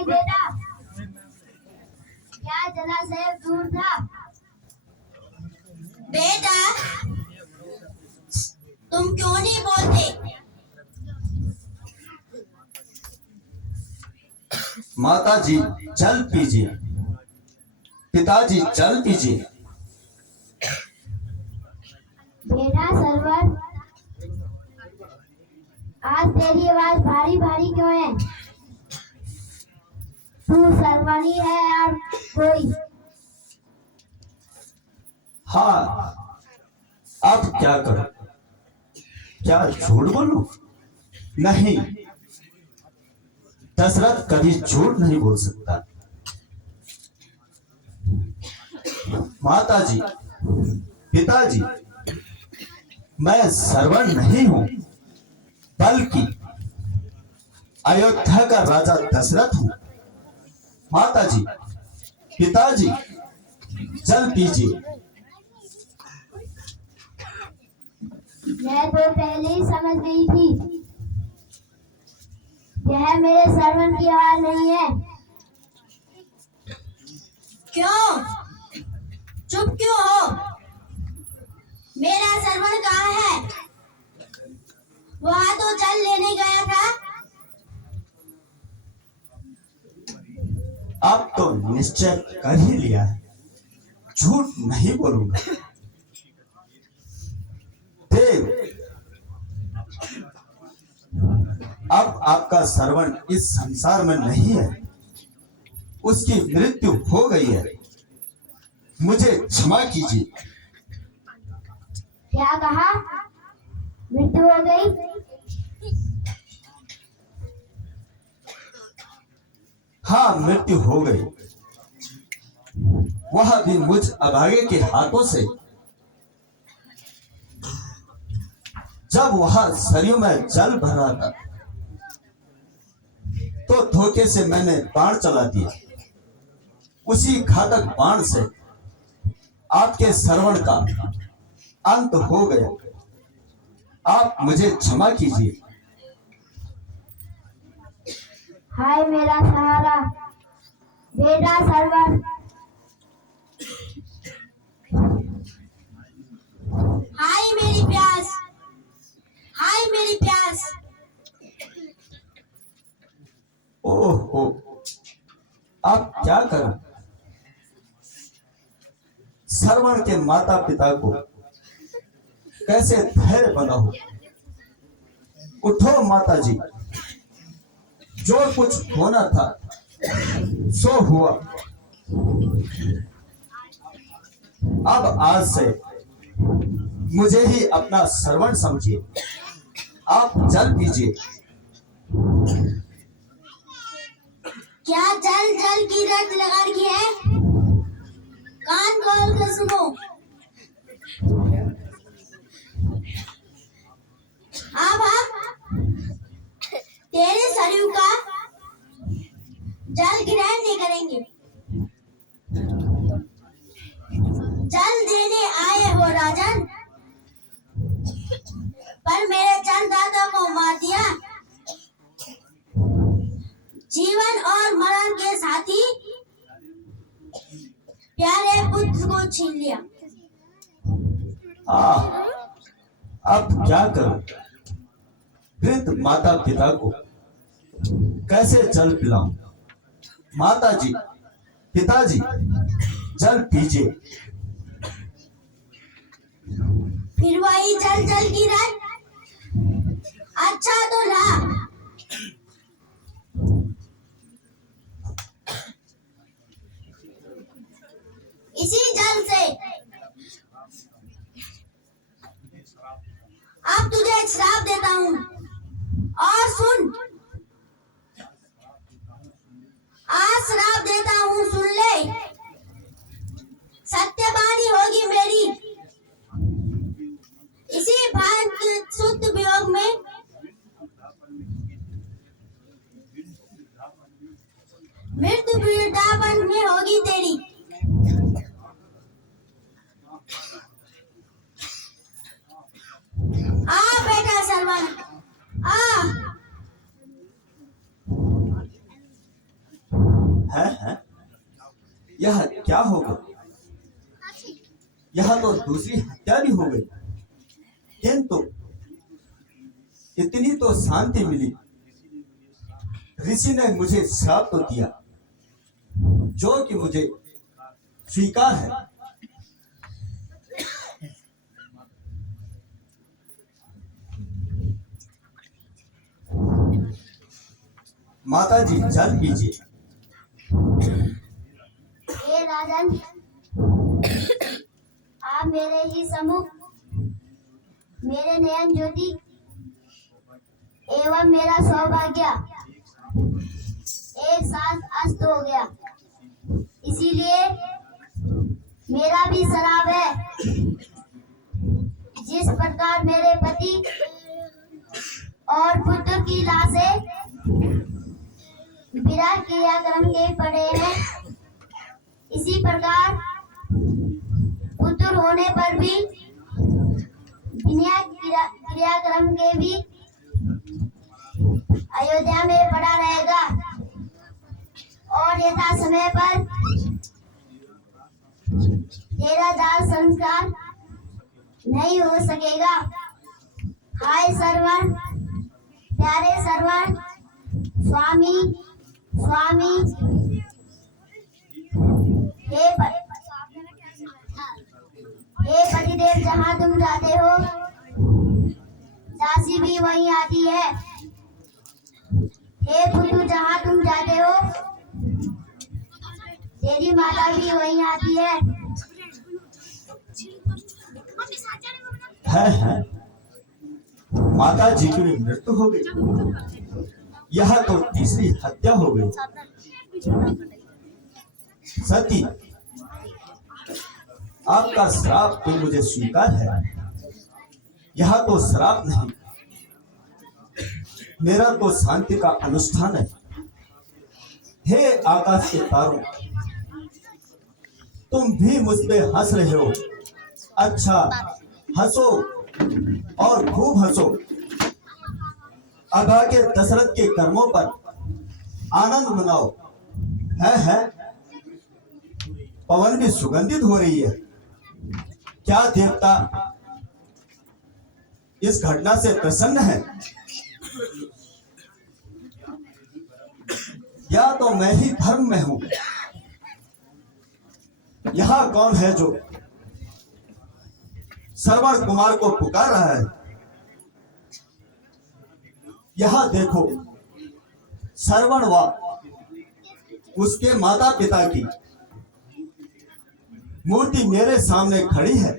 नहीं बेटा, क्या जलाशय दूर था? बेटा तुम क्यों नहीं बोलते? माताजी जल पीजिए, पिताजी जल पीजिए। बेटा सरवर, आज तेरी आवाज भारी भारी क्यों है? तू सरवर ही है यार कोई? हाँ, अब क्या करूं? क्या झूठ बोलूं? नहीं, दशरथ कभी झूठ नहीं बोल सकता। माताजी, पिताजी, मैं सरवन नहीं हूं, बल्कि अयोध्या का राजा दशरथ हूं। माताजी, पिताजी, जल पीजिए। मैं तो पहले ही समझ गई थी, यह मेरे सरवन की आवाज नहीं है। क्यों चुप क्यों हो? मेरा सरवर कहाँ है? वहां तो जल लेने गया था। अब तो निश्चय कर ही लिया है, झूठ नहीं बोलूंगा। देव, अब आपका सरवण इस संसार में नहीं है, उसकी मृत्यु हो गई है, मुझे क्षमा कीजिए। क्या कहा? मृत्यु हो गई? हाँ, मृत्यु हो गई, वह भी मुझ अभागे के हाथों से। जब वह सरयू में जल भर रहा था, तो धोखे से मैंने बाण चला दिया। उसी घातक बाण से आपके सरवण का अंत हो गया। आप मुझे क्षमा कीजिए। हाय मेरा सहारा, बेटा सरवर। हाय मेरी प्यास, हाय मेरी प्यास। ओहो, आप क्या करें? सरवण के माता पिता को कैसे धैर्य बनाओ? उठो माताजी, जो कुछ होना था सो हुआ। अब आज से मुझे ही अपना सरवण समझिए। आप जल पीजिए। क्या जल जल की रट लगा रखी है? कान खोल कर सुनो। अब हम तेरे सरयू का जल ग्रहण नहीं करेंगे। जल देने आए हो राजन, पर मेरे जन्मदाता को मार दिया। जीवन और मरण के साथी प्यारे पुत्र को छीन लिया। अब क्या करूं? वृद्ध माता पिता को कैसे जल पिलाऊं? माताजी, पिताजी, जल पीजिए। फिर वही जल जल की रट। अच्छा तो ला। इसी जल से अब तुझे एक श्राप देता हूँ, और सुन। आज श्राप देता हूँ, सुन ले। सत्यवाणी होगी मेरी। इसी भान के शुद्ध वियोग में मृत्यु वृंदावन में होगी तेरी। आ बेटा सलमान, आ। है यह क्या हो गया? यह तो दूसरी हत्या भी हो गई, किंतु इतनी तो शांति मिली। ऋषि ने मुझे श्राप तो दिया, जो कि मुझे स्वीकार है। माता जी जल पीजिए। हे राजन, आप मेरे ही सम्मुख मेरे नयन ज्योति एवं मेरा सौभाग्य एक साथ अस्त हो गया। इसीलिए मेरा भी श्राप है। जिस प्रकार मेरे पति और पुत्र की लाशें विरह क्रियाक्रम के पड़े हैं, इसी प्रकार पुत्र होने पर भी विनय क्रियाक्रम के भी अयोध्या में पड़ा रहेगा और यथा समय पर तेरा दाह संस्कार नहीं हो सकेगा। हाय सरवण, प्यारे सरवण, स्वामी स्वामी, हे पतिदेव, जहाँ तुम जाते हो दासी भी वहीं आती है। हे पुत्र, जहाँ तुम जाते हो तेरी माता भी वहीं आती है। है माता जी की भी मृत्यु हो गई, यह तो तीसरी हत्या हो गई। सती, आपका श्राप तो मुझे स्वीकार है, यह तो श्राप नहीं, मेरा तो शांति का अनुष्ठान है। हे आकाश के तारों, तुम भी मुझ पे हंस रहे हो। अच्छा, हंसो और खूब हंसो। अगा के दशरथ के कर्मों पर आनंद मनाओ। है पवन भी सुगंधित हो रही है। क्या देवता इस घटना से प्रसन्न है? या तो मैं ही धर्म में हूं? यहां कौन है जो श्रवण कुमार को पुकार रहा है? यहां देखो, श्रवण व उसके माता पिता की मूर्ति मेरे सामने खड़ी है।